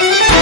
Thank you.